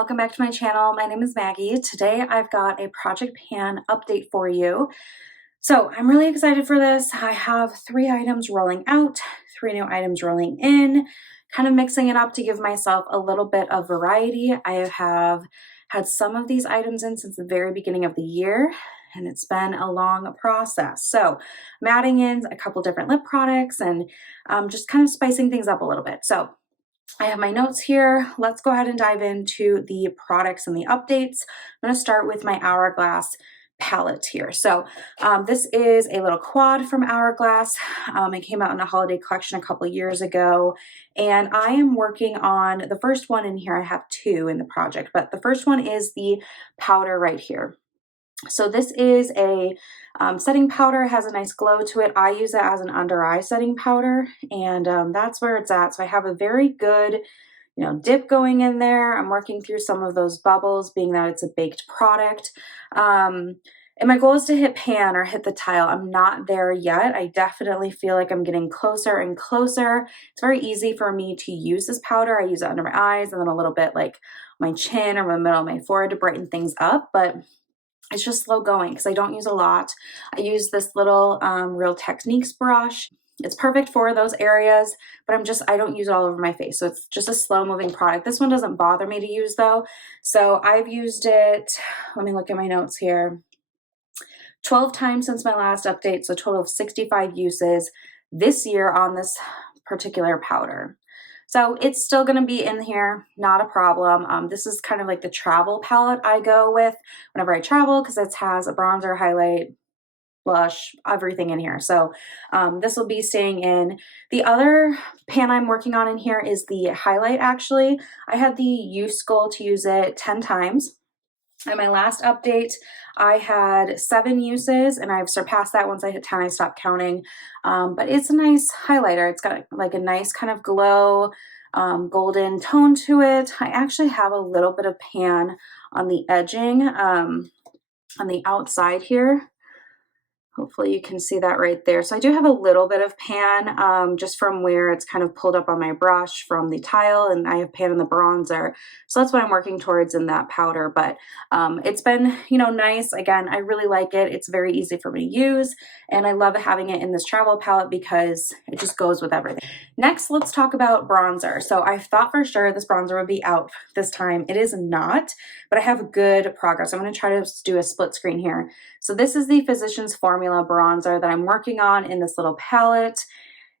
welcome back to my channel. My name is Maggie. Today I've got a project pan update for you. So I'm really excited for this. I have 3 items rolling out, 3 new items rolling in, kind of mixing it up to give myself a little bit of variety. I have had some of these items in since the very beginning of the year, and it's been a long process. So I'm adding in a couple different lip products and just kind of spicing things up a little bit. So I have my notes here. Let's go ahead and dive into the products and the updates. I'm going to start with my Hourglass palette here. So this is a little quad from Hourglass. It came out in a holiday collection a couple years ago, and I am working on the first one in here. I have 2 in the project, but the first one is the powder right here. So this is a setting powder, has a nice glow to it. I use it as an under eye setting powder, and that's where it's at. So I have a very good, dip going in there. I'm working through some of those bubbles, being that it's a baked product. And my goal is to hit pan or hit the tile. I'm not there yet. I definitely feel like I'm getting closer and closer. It's very easy for me to use this powder. I use it under my eyes and then a little bit like my chin or the middle of my forehead to brighten things up, but it's just slow going because I don't use a lot. I use this little Real Techniques brush. It's perfect for those areas, but I don't use it all over my face. So it's just a slow moving product. This one doesn't bother me to use though. So I've used it, let me look at my notes here, 12 times since my last update. So a total of 65 uses this year on this particular powder. So it's still going to be in here, not a problem. This is kind of like the travel palette I go with whenever I travel because it has a bronzer, highlight, blush, everything in here. So this will be staying in. The other pan I'm working on in here is the highlight actually. I had the use goal to use it 10 times. At my last update, I had 7 uses, and I've surpassed that. Once I hit 10, I stopped counting. But it's a nice highlighter. It's got like a nice kind of glow, golden tone to it. I actually have a little bit of pan on the edging, on the outside here. Hopefully you can see that right there. So I do have a little bit of pan just from where it's kind of pulled up on my brush from the tile, and I have pan in the bronzer. So that's what I'm working towards in that powder. But it's been, nice. Again, I really like it. It's very easy for me to use, and I love having it in this travel palette because it just goes with everything. Next, let's talk about bronzer. So I thought for sure this bronzer would be out this time. It is not, but I have good progress. I'm going to try to do a split screen here. So this is the Physicians Formula bronzer that I'm working on in this little palette,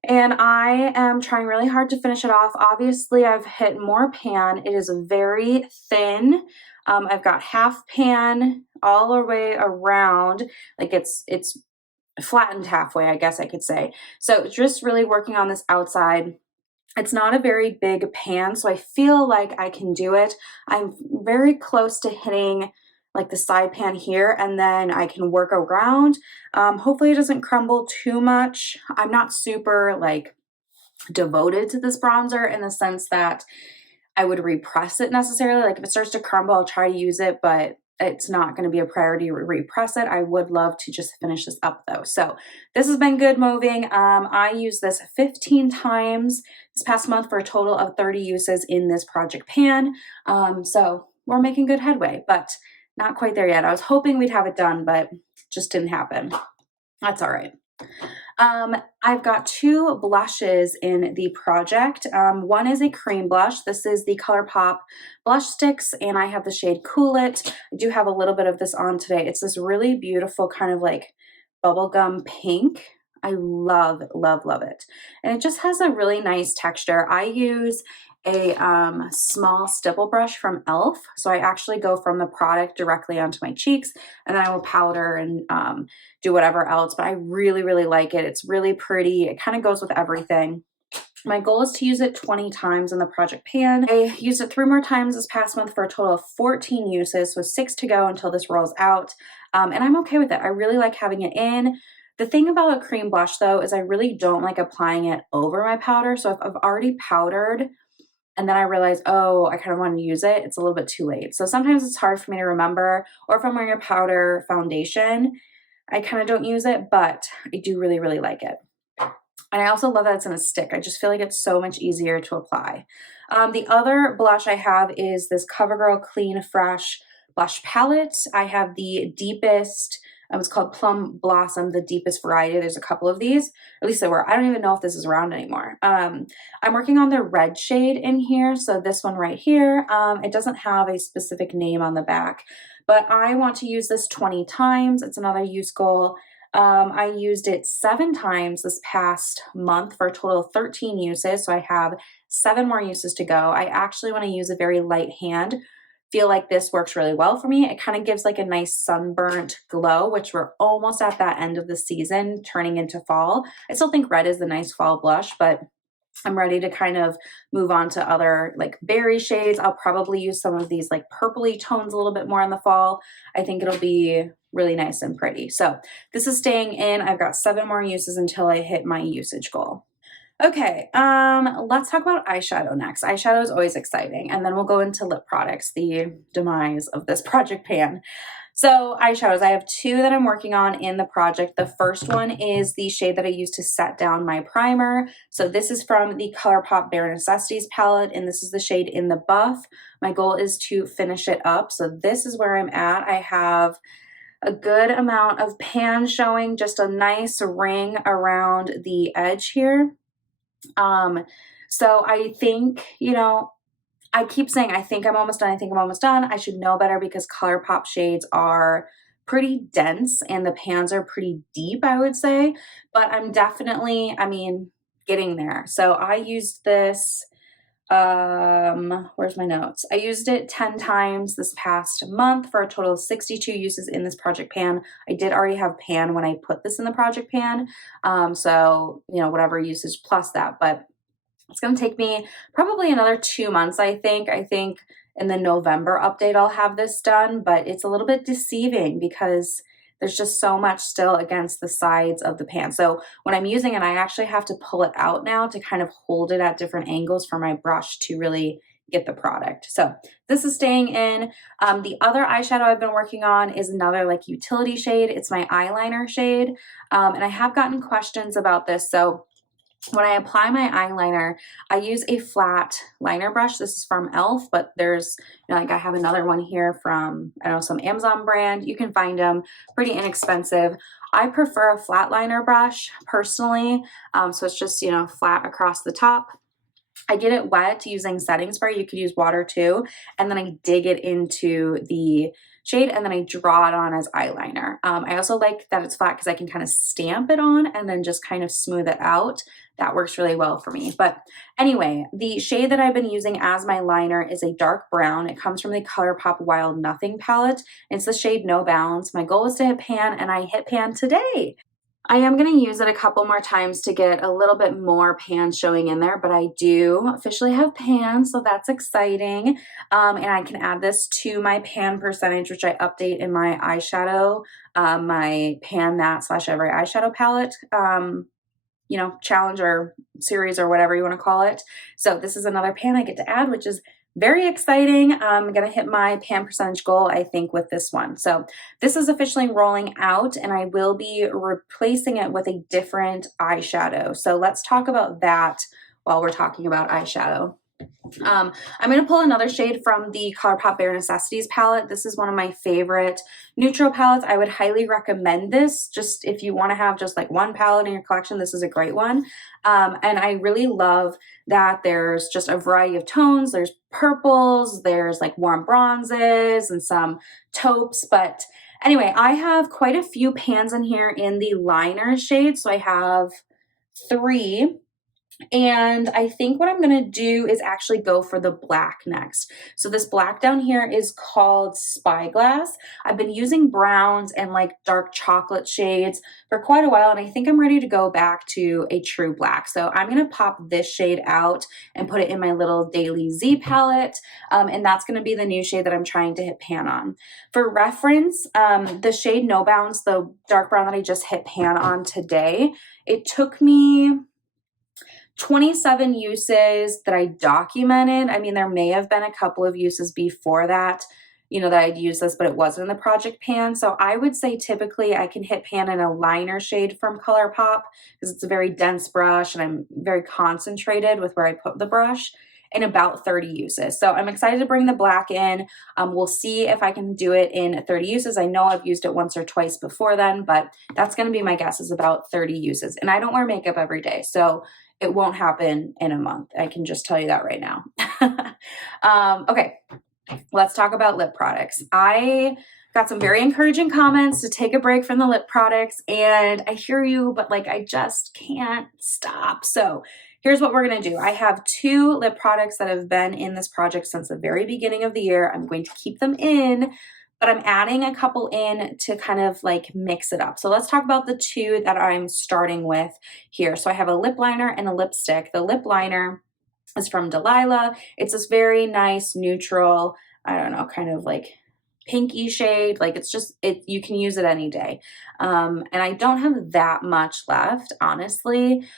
and I am trying really hard to finish it off. Obviously, I've hit more pan. It is very thin. I've got half pan all the way around, like it's flattened halfway, I guess I could say. So just really working on this outside. It's not a very big pan, so I feel like I can do it. I'm very close to hitting like the side pan here, and then I can work around. Hopefully it doesn't crumble too much. I'm not super like devoted to this bronzer in the sense that I would repress it necessarily. Like if it starts to crumble, I'll try to use it, but it's not going to be a priority to repress it. I would love to just finish this up though. So this has been good moving. I used this 15 times this past month for a total of 30 uses in this project pan. So we're making good headway, but not quite there yet. I was hoping we'd have it done, but just didn't happen. That's all right. I've got 2 blushes in the project. One is a cream blush. This is the ColourPop blush sticks, and I have the shade Cool It. I do have a little bit of this on today. It's this really beautiful kind of like bubblegum pink. I love, love, love it. And it just has a really nice texture. I use a small stipple brush from e.l.f. So I actually go from the product directly onto my cheeks, and then I will powder and do whatever else. But I really, really like it. It's really pretty. It kind of goes with everything. My goal is to use it 20 times in the project pan. I used it 3 more times this past month for a total of 14 uses, so 6 to go until this rolls out. And I'm okay with it. I really like having it in. The thing about a cream blush though is I really don't like applying it over my powder. So if I've already powdered and then I realize, oh, I kind of want to use it, it's a little bit too late. So sometimes it's hard for me to remember, or if I'm wearing a powder foundation, I kind of don't use it, but I do really, really like it. And I also love that it's in a stick. I just feel like it's so much easier to apply. The other blush I have is this CoverGirl Clean Fresh Blush Palette. I have the deepest, it's called Plum Blossom, the deepest variety. There's a couple of these, at least there were. I don't even know if this is around anymore. I'm working on the red shade in here. So this one right here, it doesn't have a specific name on the back, but I want to use this 20 times. It's another use goal. I used it 7 times this past month for a total of 13 uses. So I have 7 more uses to go. I actually want to use a very light hand. Feel like this works really well for me. It kind of gives like a nice sunburnt glow, which we're almost at that end of the season, turning into fall. I still think red is the nice fall blush, but I'm ready to kind of move on to other like berry shades. I'll probably use some of these like purpley tones a little bit more in the fall. I think it'll be really nice and pretty. So this is staying in. I've got 7 more uses until I hit my usage goal. Okay, let's talk about eyeshadow next. Eyeshadow is always exciting, and then we'll go into lip products, the demise of this project pan. So eyeshadows, I have 2 that I'm working on in the project. The first one is the shade that I used to set down my primer. So this is from the ColourPop Bare Necessities palette, and this is the shade In the Buff. My goal is to finish it up. So this is where I'm at. I have a good amount of pan showing, just a nice ring around the edge here. So I think, I keep saying, I think I'm almost done. I think I'm almost done. I should know better because ColourPop shades are pretty dense and the pans are pretty deep, I would say, but I'm definitely, getting there. So I used this, where's my notes? I used it 10 times this past month for a total of 62 uses in this project pan. I did already have pan when I put this in the project pan. So, whatever usage plus that, but it's going to take me probably another 2 months, I think. I think in the November update, I'll have this done, but it's a little bit deceiving because there's just so much still against the sides of the pan. So when I'm using it, I actually have to pull it out now to kind of hold it at different angles for my brush to really get the product. So this is staying in. The other eyeshadow I've been working on is another like utility shade. It's my eyeliner shade. And I have gotten questions about this. So when I apply my eyeliner, I use a flat liner brush. This is from e.l.f., but there's, I have another one here from, some Amazon brand. You can find them pretty inexpensive. I prefer a flat liner brush personally. So it's just, flat across the top. I get it wet using setting spray. You could use water too. And then I dig it into the shade and then I draw it on as eyeliner. I also like that it's flat because I can kind of stamp it on and then just kind of smooth it out. That works really well for me. But anyway, the shade that I've been using as my liner is a dark brown. It comes from the ColourPop Wild Nothing palette. It's the shade No Balance. My goal is to hit pan and I hit pan today. I am going to use it a couple more times to get a little bit more pan showing in there, but I do officially have pan, so that's exciting. And I can add this to my pan percentage, which I update in my eyeshadow, my pan that / every eyeshadow palette, challenge or series or whatever you want to call it. So this is another pan I get to add, which is very exciting. I'm going to hit my pan percentage goal, I think, with this one. So this is officially rolling out and I will be replacing it with a different eyeshadow. So let's talk about that while we're talking about eyeshadow. I'm going to pull another shade from the ColourPop Bare Necessities palette. This is one of my favorite neutral palettes. I would highly recommend this. Just if you want to have just like one palette in your collection, this is a great one. And I really love that there's just a variety of tones. There's purples, there's like warm bronzes and some taupes. But anyway, I have quite a few pans in here in the liner shade. So I have 3. And I think what I'm going to do is actually go for the black next. So this black down here is called Spyglass. I've been using browns and like dark chocolate shades for quite a while, and I think I'm ready to go back to a true black. So I'm going to pop this shade out and put it in my little Daily Z palette, and that's going to be the new shade that I'm trying to hit pan on. For reference, the shade No Bounds, the dark brown that I just hit pan on today, it took me 27 uses that I documented. There may have been a couple of uses before that. that I'd use this, but it wasn't in the project pan. So I would say typically I can hit pan in a liner shade from ColourPop because it's a very dense brush and I'm very concentrated with where I put the brush, in about 30 uses. So I'm excited to bring the black in. We'll see if I can do it in 30 uses. I know I've used it once or twice before then, but that's going to be my guess, is about 30 uses. And I don't wear makeup every day, so it won't happen in a month. I can just tell you that right now. Okay, let's talk about lip products. I got some very encouraging comments to take a break from the lip products, and I hear you, but like I just can't stop. So here's what we're going to do. I have 2 lip products that have been in this project since the very beginning of the year. I'm going to keep them in, but I'm adding a couple in to kind of like mix it up. So let's talk about the 2 that I'm starting with here. So I have a lip liner and a lipstick. The lip liner is from Delilah. It's this very nice neutral, I don't know, kind of like pinky shade. Like it's just, you can use it any day. And I don't have that much left, honestly,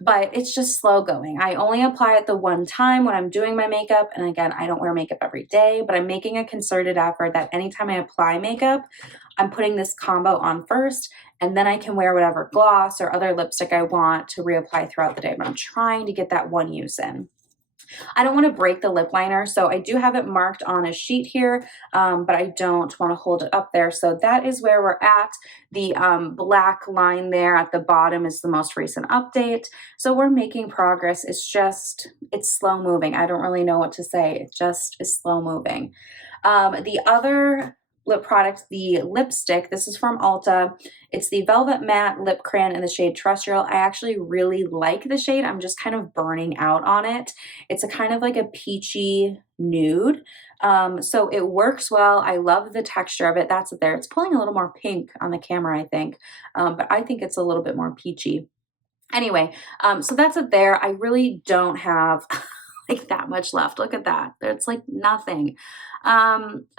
but it's just slow going. I only apply it the one time when I'm doing my makeup. And again, I don't wear makeup every day, but I'm making a concerted effort that anytime I apply makeup, I'm putting this combo on first, and then I can wear whatever gloss or other lipstick I want to reapply throughout the day. But I'm trying to get that one use in. I don't want to break the lip liner, so I do have it marked on a sheet here, but I don't want to hold it up there. So that is where we're at. The black line there at the bottom is the most recent update. So we're making progress. It's slow moving. I don't really know what to say. It just is slow moving. The other lip product, the lipstick, this is from Ulta. It's the Velvet Matte Lip Crayon in the shade Terrestrial. I actually really like the shade. I'm just kind of burning out on it. It's a kind of like a peachy nude. So it works well. I love the texture of it. That's it there. It's pulling a little more pink on the camera, I think. But I think it's a little bit more peachy. Anyway, so that's it there. I really don't have like that much left. Look at that. It's like nothing.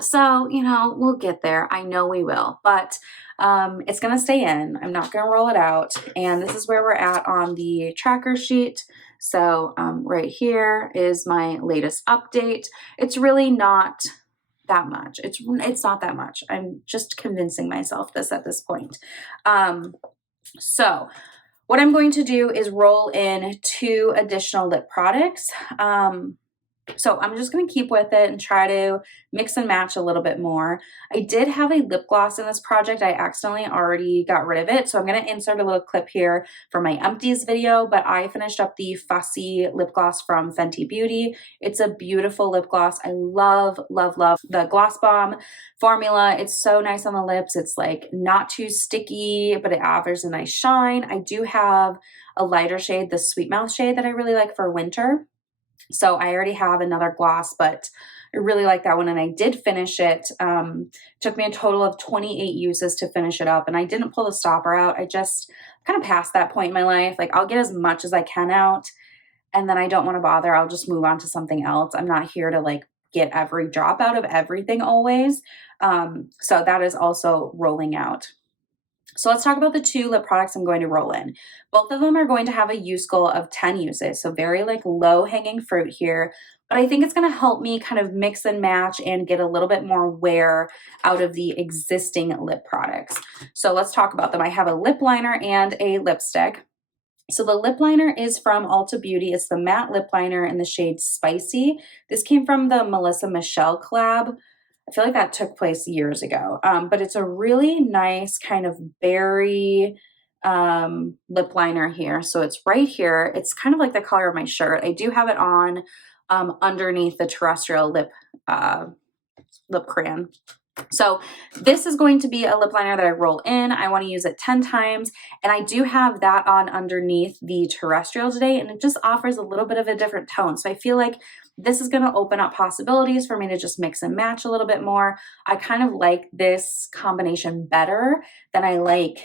So, we'll get there. I know we will, but it's going to stay in. I'm not going to roll it out. And this is where we're at on the tracker sheet. So right here is my latest update. It's really not that much. It's not that much. I'm just convincing myself this at this point. So what I'm going to do is roll in 2 additional lip products. So I'm just going to keep with it and try to mix and match a little bit more. I did have a lip gloss in this project. I accidentally already got rid of it. So I'm going to insert a little clip here for my empties video, but I finished up the Fussy lip gloss from Fenty Beauty. It's a beautiful lip gloss. I love, love, love the Gloss Bomb formula. It's so nice on the lips. It's like not too sticky, but it offers a nice shine. I do have a lighter shade, the Sweet Mouth shade, that I really like for winter. So I already have another gloss, but I really like that one, and I did finish it. Took me a total of 28 uses to finish it up, and I didn't pull the stopper out. I just kind of passed that point in my life. Like, I'll get as much as I can out, and then I don't want to bother. I'll just move on to something else. I'm not here to like get every drop out of everything always. So that is also rolling out. So let's talk about the 2 lip products I'm going to roll in. Both of them are going to have a use goal of 10 uses, so very like low hanging fruit here, but I think it's going to help me kind of mix and match and get a little bit more wear out of the existing lip products. So let's talk about them. I have a lip liner and a lipstick. So the lip liner is from Ulta Beauty. It's the matte lip liner in the shade Spicy. This came from the Melissa Michelle collab. I feel like that took place years ago, but it's a really nice kind of berry lip liner here. So it's right here. It's kind of like the color of my shirt. I do have it on underneath the Terrestrial lip crayon. So this is going to be a lip liner that I roll in. I want to use it 10 times, and I do have that on underneath the Terrestrial today, and it just offers a little bit of a different tone. So I feel like this is going to open up possibilities for me to just mix and match a little bit more. I kind of like this combination better than I like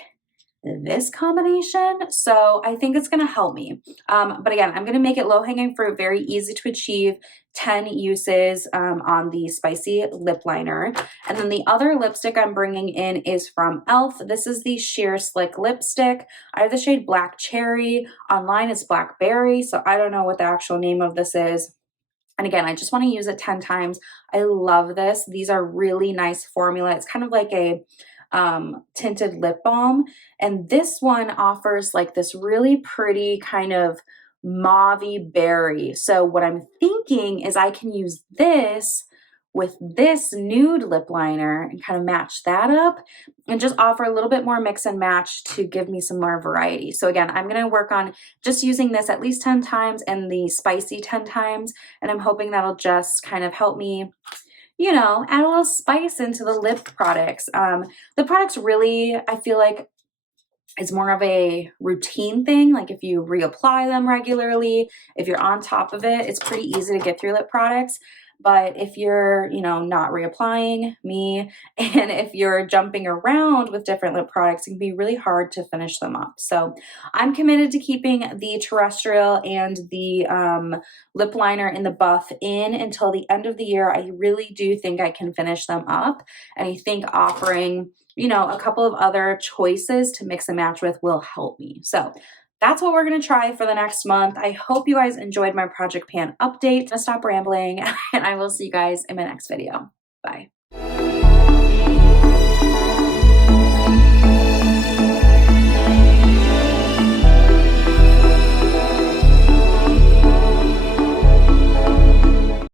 this combination. So I think it's going to help me. But again, I'm going to make it low hanging fruit, very easy to achieve, 10 uses on the Spicy lip liner. And then the other lipstick I'm bringing in is from e.l.f. This is the Sheer Slick lipstick. I have the shade Black Cherry. Online it's Blackberry, so I don't know what the actual name of this is. And again, I just want to use it 10 times. I love this. These are really nice formula. It's kind of like a tinted lip balm. And this one offers like this really pretty kind of mauvey berry. So what I'm thinking is I can use this with this nude lip liner and kind of match that up and just offer a little bit more mix and match to give me some more variety. So again, I'm going to work on just using this at least 10 times and the spicy 10 times. And I'm hoping that'll just kind of help me, you know, add a little spice into the lip products. The products really, I feel like it's more of a routine thing. Like if you reapply them regularly, if you're on top of it, it's pretty easy to get through lip products. But if you're, you know, not reapplying, me, and if you're jumping around with different lip products, it can be really hard to finish them up. So I'm committed to keeping the terrestrial and the lip liner in the buff in until the end of the year. I really do think I can finish them up. And I think offering, you know, a couple of other choices to mix and match with will help me. So that's what we're going to try for the next month. I hope you guys enjoyed my Project Pan update. I'm going to stop rambling and I will see you guys in my next video.